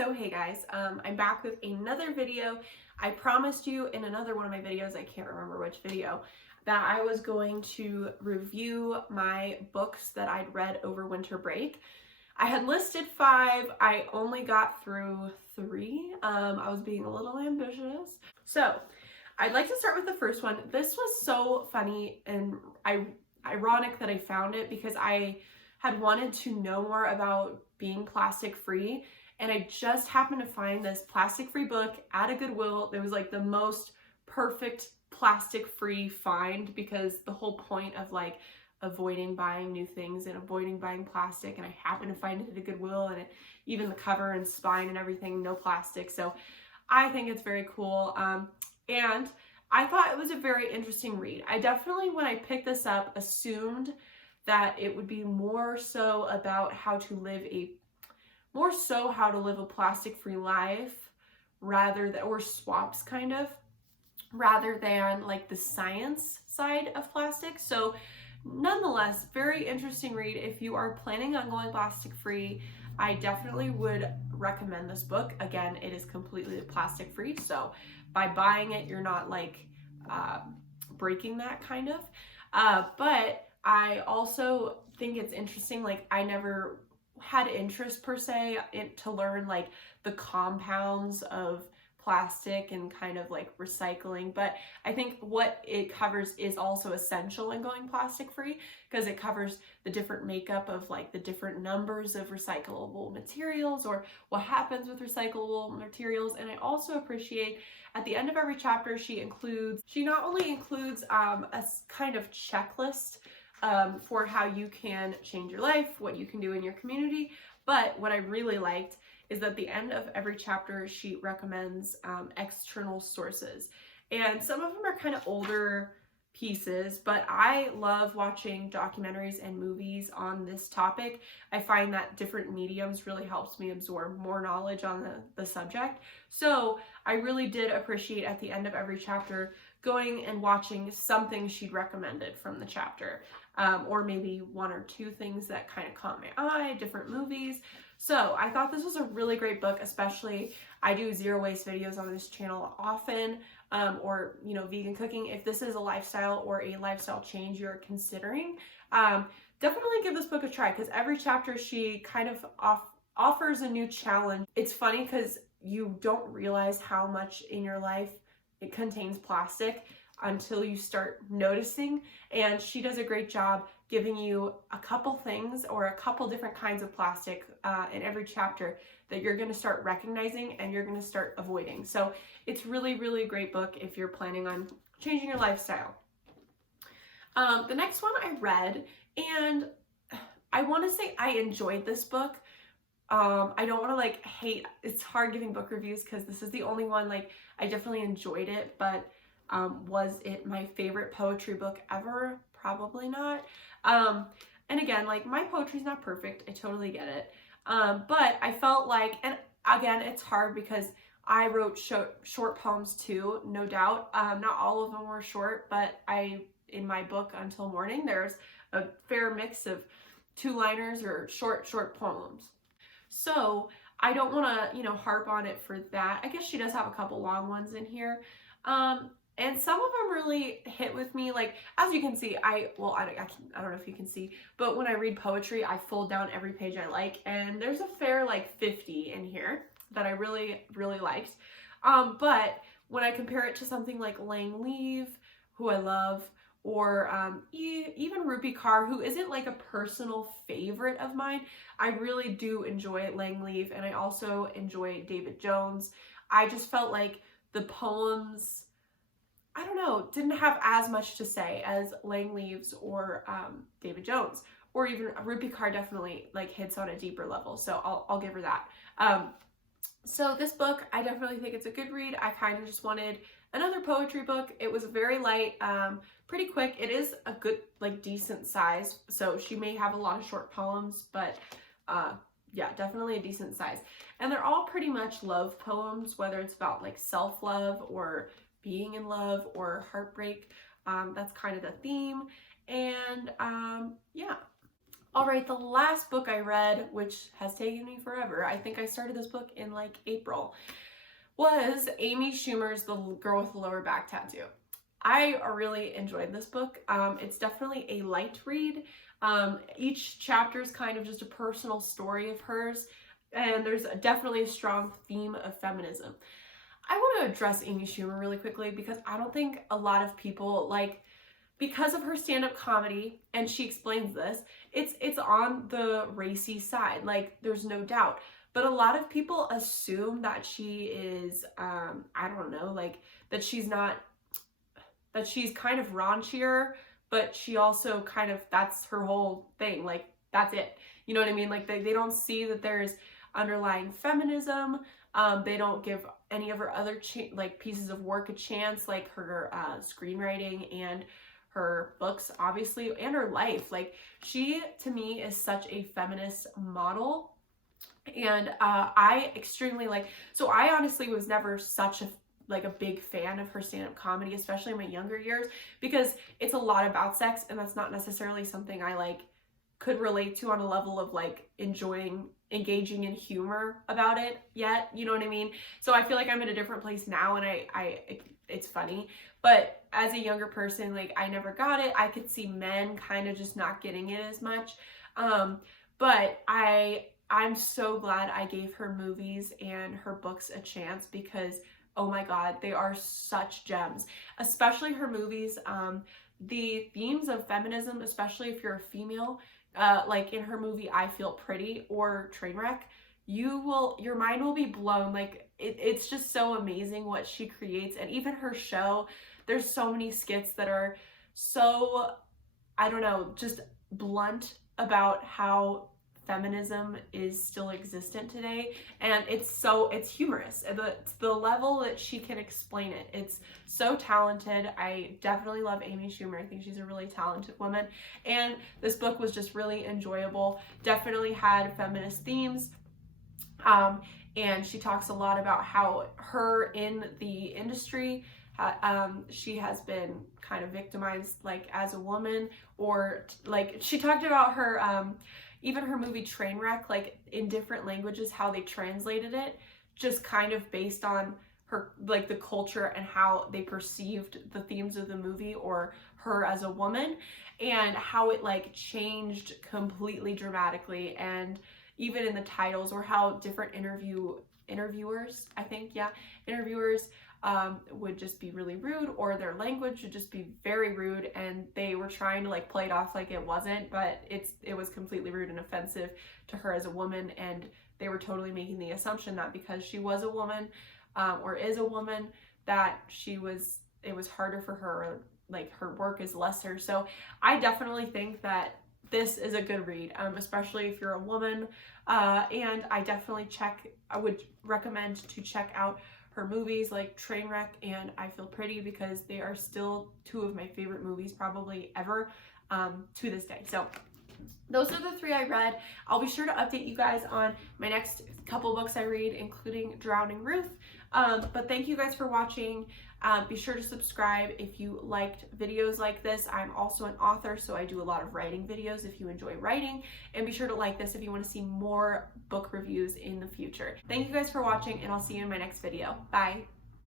So hey guys, I'm back with another video. I promised you in another one of my videos, I can't remember which video, that I was going to review my books that I'd read over winter break. I had listed 5, I only got through 3. I was being a little ambitious. So I'd like to start with the first one. This was so funny and ironic that I found it because I had wanted to know more about being plastic free, and I just happened to find this plastic free book at a Goodwill. It was like the most perfect plastic free find because the whole point of like avoiding buying new things and avoiding buying plastic, and I happened to find it at a Goodwill, and even the cover and spine and everything, no plastic. So I think it's very cool. And I thought it was a very interesting read. I definitely, when I picked this up, assumed that it would be more so about how to live a plastic-free life rather than, or swaps kind of, rather than like the science side of plastic. So nonetheless, very interesting read. If you are planning on going plastic free, I definitely would recommend this book. Again, it is completely plastic free, so by buying it, you're not like breaking that kind of. But I also think it's interesting, like I never had interest per se to learn like the compounds of plastic and kind of like recycling, but I think what it covers is also essential in going plastic free because it covers the different makeup of like the different numbers of recyclable materials or what happens with recyclable materials. And I also appreciate at the end of every chapter she not only includes a kind of checklist for how you can change your life, what you can do in your community, but what I really liked is that at the end of every chapter, she recommends external sources. And some of them are kind of older pieces, but I love watching documentaries and movies on this topic. I find that different mediums really helps me absorb more knowledge on the subject. So I really did appreciate at the end of every chapter going and watching something she'd recommended from the chapter, or maybe 1 or 2 things that kind of caught my eye, different movies. So I thought this was a really great book, especially I do zero waste videos on this channel often, or, you know, vegan cooking. If this is a lifestyle or a lifestyle change you're considering, definitely give this book a try because every chapter she kind of offers a new challenge. It's funny because you don't realize how much in your life it contains plastic until you start noticing, and she does a great job giving you a couple things or a couple different kinds of plastic in every chapter that you're going to start recognizing and you're going to start avoiding. So it's really, really a great book if you're planning on changing your lifestyle. The next one I read, and I want to say I enjoyed this book. I don't want to like hate, it's hard giving book reviews because this is the only one, like I definitely enjoyed it, but was it my favorite poetry book ever? Probably not. And again, like my poetry's not perfect, I totally get it. But I felt like, and again, it's hard because I wrote short poems too, no doubt. Not all of them were short, but in my book Until Morning, there's a fair mix of 2-liners or short poems. So I don't want to, you know, harp on it for that. I guess she does have a couple long ones in here. And some of them really hit with me. Like, as you can see, I don't know if you can see, but when I read poetry, I fold down every page I like, and there's a fair like 50 in here that I really, really liked. But when I compare it to something like Lang Leave, who I love, or even Rupi Kaur, who isn't like a personal favorite of mine, I really do enjoy Lang Leave, and I also enjoy David Jones. I just felt like the poems, I don't know, didn't have as much to say as Lang Leave's or David Jones, or even Rupi Kaur definitely like hits on a deeper level. So I'll give her that. So this book, I definitely think it's a good read. I kind of just wanted another poetry book. It was very light, pretty quick. It is a good, like decent size. So she may have a lot of short poems, but yeah, definitely a decent size. And they're all pretty much love poems, whether it's about like self-love or being in love or heartbreak. That's kind of the theme. And yeah, All right, the last book I read, which has taken me forever, I think I started this book in like April, was Amy Schumer's The Girl with the Lower Back Tattoo. I really enjoyed this book. It's definitely a light read. Each chapter is kind of just a personal story of hers, and there's definitely a strong theme of feminism. I want to address Amy Schumer really quickly because I don't think a lot of people, like, because of her stand-up comedy, and she explains this, it's on the racy side, like, there's no doubt. But a lot of people assume that she is, I don't know, like, that she's not, that she's kind of raunchier, but she also kind of, that's her whole thing, like, that's it. You know what I mean? Like, they don't see that there's underlying feminism. They don't give any of her other like pieces of work a chance, like her screenwriting and her books, obviously, and her life. Like, she, to me, is such a feminist model. And I extremely like, so I honestly was never such a big fan of her stand-up comedy, especially in my younger years, because it's a lot about sex, and that's not necessarily something I like could relate to on a level of like engaging in humor about it yet. You know what I mean? So I feel like I'm in a different place now, and it's funny. But as a younger person, like, I never got it. I could see men kind of just not getting it as much. But I'm so glad I gave her movies and her books a chance, because oh my God, they are such gems, especially her movies. The themes of feminism, especially if you're a female, like in her movie I Feel Pretty or Trainwreck, your mind will be blown. Like, it's just so amazing what she creates. And even her show, there's so many skits that are so, I don't know, just blunt about how feminism is still existent today, and it's humorous. The level that she can explain it, it's so talented. I definitely love Amy Schumer. I think she's a really talented woman, and this book was just really enjoyable. Definitely had feminist themes, and she talks a lot about how her in the industry, she has been kind of victimized, like, as a woman, or like she talked about her even her movie Trainwreck, like, in different languages, how they translated it, just kind of based on her, like, the culture and how they perceived the themes of the movie or her as a woman, and how it like changed completely dramatically. And even in the titles, or how different interviewers, I think, yeah, interviewers would just be really rude, or their language would just be very rude, and they were trying to like play it off like it wasn't, but it was completely rude and offensive to her as a woman. And they were totally making the assumption that because she was a woman, or is a woman, that it was harder for her, or like her work is lesser. So I definitely think that this is a good read, especially if you're a woman, and I would recommend to check out her movies like Trainwreck and I Feel Pretty, because they are still two of my favorite movies probably ever, to this day. So those are the three I read. I'll be sure to update you guys on my next couple books I read, including Drowning Ruth. But thank you guys for watching. Be sure to subscribe if you liked videos like this. I'm also an author, so I do a lot of writing videos if you enjoy writing. And be sure to like this if you want to see more book reviews in the future. Thank you guys for watching, and I'll see you in my next video. Bye.